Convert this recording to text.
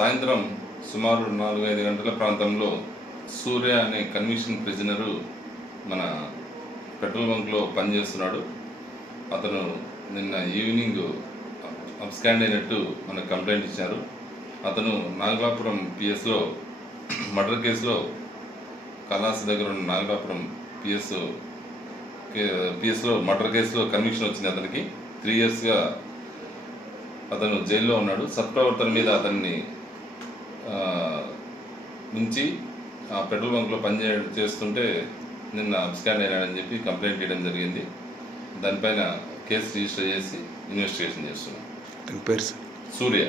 సాయంత్రం సుమారు 4-5 గంటల ప్రాంతంలో సూర్య అనే కన్విక్షన్ ప్రిజనరు మన పెట్రోల్ బంక్లో పనిచేస్తున్నాడు. అతను నిన్న ఈవినింగ్ అబ్స్కాండ్ అయినట్టు మనకు కంప్లైంట్ ఇచ్చారు. అతను నాగలాపురం పిఎస్లో మర్డర్ కేసులో కలాసి దగ్గర ఉన్న నాగలాపురం పిఎస్లో మర్డర్ కేసులో కన్విక్షన్ వచ్చింది. అతనికి 3 yearsగా అతను జైల్లో ఉన్నాడు. సత్ప్రవర్తన మీద అతన్ని నుంచి పెట్రోల్ బంక్లో చేస్తుంటే నిన్న అబ్స్కాండ్ అయినాడని చెప్పి కంప్లైంట్ చేయడం జరిగింది. దానిపైన కేసు రిజిస్టర్ చేసి ఇన్వెస్టిగేషన్ చేస్తున్నాం. పేరు సూర్య.